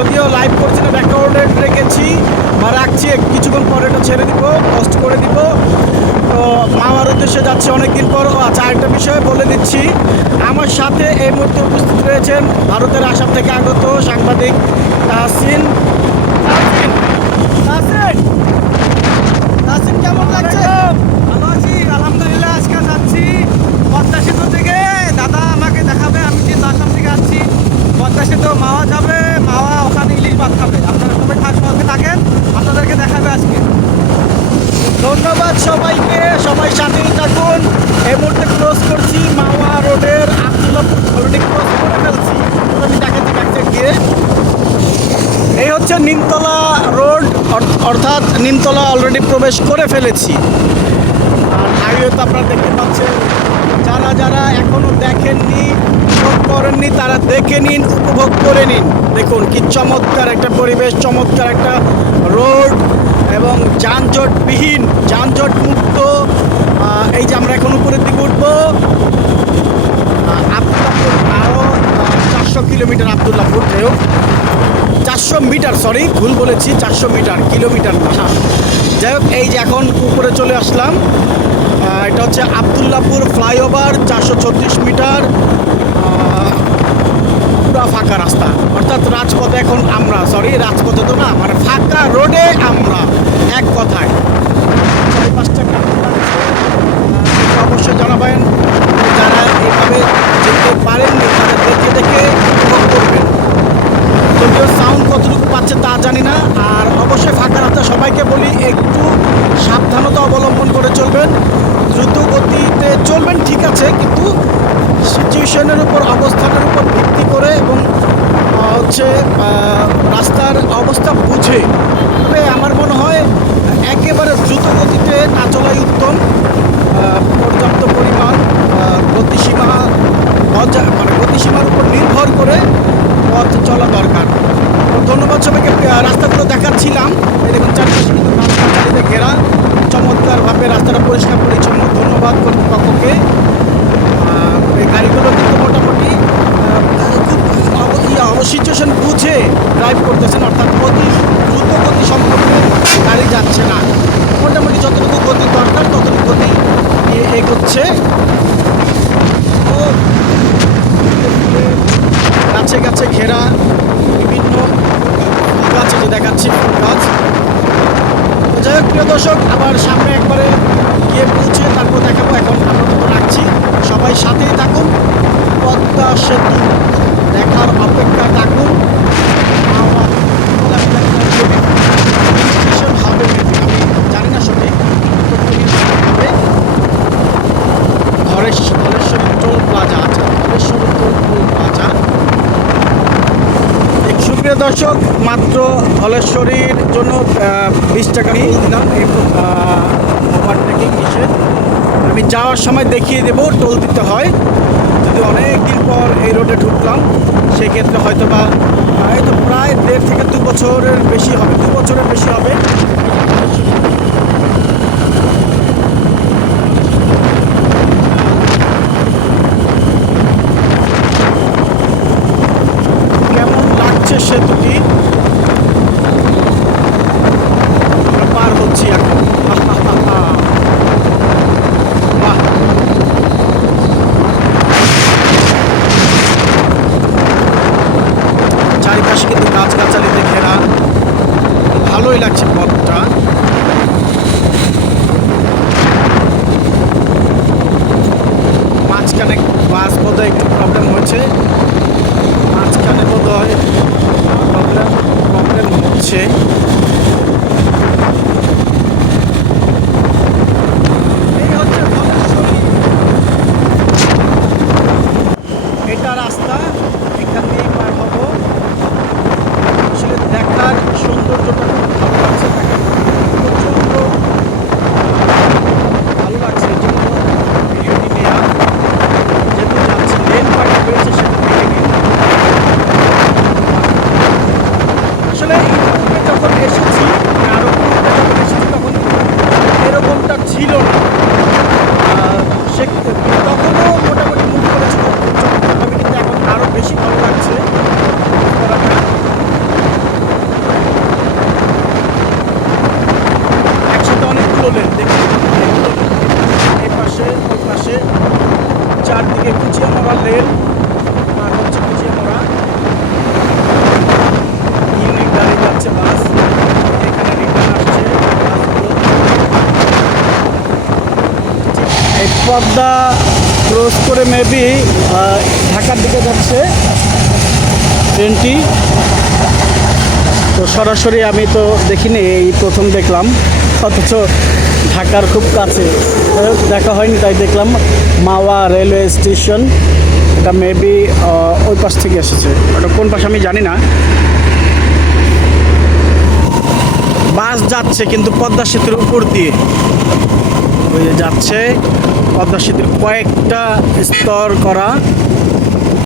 যদিও লাইভ করছি না, ব্যাকগ্রাউন্ডে রেখেছি বা রাখছি, কিছুক্ষণ পরে এটা ছেড়ে দিব, পোস্ট করে দিব। তো মামার উদ্দেশ্যে যাচ্ছে অনেকদিন পর। আচ্ছা, আরেকটা বিষয় বলে দিচ্ছি, আমার সাথে এই মুহূর্তে উপস্থিত রয়েছেন ভারতের আসাম থেকে আগত সাংবাদিক তাহসিন। তাহসিন, কেমন লাগছে? ভালো আছি, আলহামদুলিল্লাহ। আজকে যাচ্ছি পদ্মা সেতু থেকে, দাদা আমাকে দেখাবে। আমি যে আসাম থেকে আসছি, পদ্মা সেতু মাওয়া যাবে, মাওয়া ওখানে ইলিশ ভাত খাবে। আপনারা সবাই সঙ্গে থাকেন, আপনাদেরকে দেখাবে আজকে। ধন্যবাদ সবাইকে, সবাই সাথেই থাকুন। এই মুহূর্তে ক্রস করছি মাওয়া রোডের আব্দুল্লাহপুর, অলরেডি ক্রস করে ফেলছি। আমি দেখাচ্ছি ব্যাকসাইড দিয়ে। এই হচ্ছে নিমতলা রোড, অর্থাৎ নিমতলা অলরেডি প্রবেশ করে ফেলেছি। আর হাইওয়ে তো আপনারা দেখতে পাচ্ছেন। যারা যারা এখনও দেখেননি, উপভোগ করেননি, তারা দেখে নিন, উপভোগ করে নিন। দেখুন কি চমৎকার একটা পরিবেশ, চমৎকার একটা রোড এবং যানজটবিহীন, যানজট মুক্ত। এই যে আমরা এখন উপরের দিকে উঠবো আব্দুল্লাপুর, আরও 400 কিলোমিটার আব্দুল্লাপুর। যাই হোক, 400 মিটার, সরি ভুল বলেছি, 400 মিটার, কিলোমিটার না। যাই হোক, এই যে এখন উপরে চলে আসলাম। এটা হচ্ছে আব্দুল্লাপুর ফ্লাইওভার, 436 মিটার, পুরা ফাঁকা রাস্তা। অর্থাৎ রাজপথে এখন আমরা, সরি রাজপথে তো না, মানে ফাঁকা রোডে আমরা, এক কথায়। চারিপাশটা কেমন লাগছে এটা অবশ্যই জানাবেন। যারা এইভাবে যেতে পারেননি তারা দেখে দেখে উপভোগ করবেন। যদিও সাউন্ড কতটুকু পাচ্ছে তা জানি না। আর অবশ্যই ফাঁকা রাস্তা, সবাইকে বলি একটু সাবধানতা অবলম্বন করে চলবেন। দ্রুত গতিতে চলবেন ঠিক আছে, কিন্তু সিচুয়েশনের উপর, অবস্থানের উপর ভিত্তি করে এবং হচ্ছে রাস্তার অবস্থা বুঝে। তবে আমার মনে হয় একেবারে দ্রুত গতিতে না চলাই উত্তম। পর্যাপ্ত পরিমাণ গতিসীমা, মানে গতিসীমার উপর নির্ভর করে পথ চলা দরকার। ধন্যবাদ সবাইকে। রাস্তাগুলো দেখাচ্ছিলাম, এই দেখুন চারপাশে কিন্তু গাছগাছালিতে ঘেরা, চমৎকারভাবে রাস্তাটা পরিষ্কার পরিচ্ছন্ন। ধন্যবাদ কর্তৃপক্ষকে। এই গাড়িগুলো কিন্তু মোটামুটি খুব সিচুয়েশন বুঝে ড্রাইভ করতেছেন, অর্থাৎ দ্রুত গতি সম্পর্কে গাড়ি যাচ্ছে না। মোটামুটি যতটুকু গতি দরকার ততটুকু গতি এগোচ্ছে। ও গাছে গাছে ঘেরা বিভিন্ন ফুল গাছ, যে দেখাচ্ছি ফুল গাছ। যাই হোক প্রিয় দর্শক, আবার সামনে একবারে গিয়ে পৌঁছে তারপর দেখাবো। এখন আপাতত রাখছি, সবাই সাথেই থাকুন। পদ্মা সেতু দেখার অপেক্ষা থাকুন। হবে, আমি জানি না সঠিক হবে। ধলেশ্বরী টোল প্লাজা আছে, ধলেশ্বরী টোল প্লাজা। সুপ্রিয় দর্শক, মাত্র ধলেশ্বরীর জন্য 20 টাকা নিয়ে দিলাম। এই ওভারটেকিং নিষেধ, আমি যাওয়ার সময় দেখিয়ে দেবো টোল দিতে হয়। যদি অনেক দিন পর এই রোডে ঢুকলাম, সেক্ষেত্রে হয়তো বা এই তো প্রায় 1.5 থেকে 2 বছরের বেশি হবে, 2 বছরের বেশি হবে। কেমন লাগছে সেতুটি? আমরা পার হচ্ছি এখন। বাহ, চারিপাশে কিন্তু গাছগাছালিতে ঘেরা, ভালোই লাগছে পথটা। মাঝখানে বাস বোধহয় একটু প্রবলেম হয়েছে, মাঝখানে বোধহয় প্রবলেম হচ্ছে। এই হচ্ছে ধলেশ্বরী, এটা রাস্তা, এখান দিয়েই পার হবো। আসলে দেখার সৌন্দর্যটা খুব ভালো লাগছে, প্রচণ্ড ভালো লাগছে। এই জন্য ভিডিওটি নেওয়া, যেহেতু যাচ্ছে লেন পার্টি রয়েছে সেটা দেখে নিন। আসলে যখন এসেছি এই পদ্মা ক্রস করে মেবি ঢাকার দিকে যাচ্ছে ট্রেনটি। তো সরাসরি আমি তো দেখিনি, এই প্রথম দেখলাম, অথচ ঢাকার খুব কাছে দেখা হয়নি, তাই দেখলাম মাওয়া রেলওয়ে স্টেশন। এটা মেবি ওই পাশ থেকে এসেছে, ওটা কোন পাশে আমি জানি না। বাস যাচ্ছে কিন্তু পদ্মা সেতুর উপর দিয়ে, ওই যে যাচ্ছে পদ্মা সেতুর কয়েকটা স্তর করা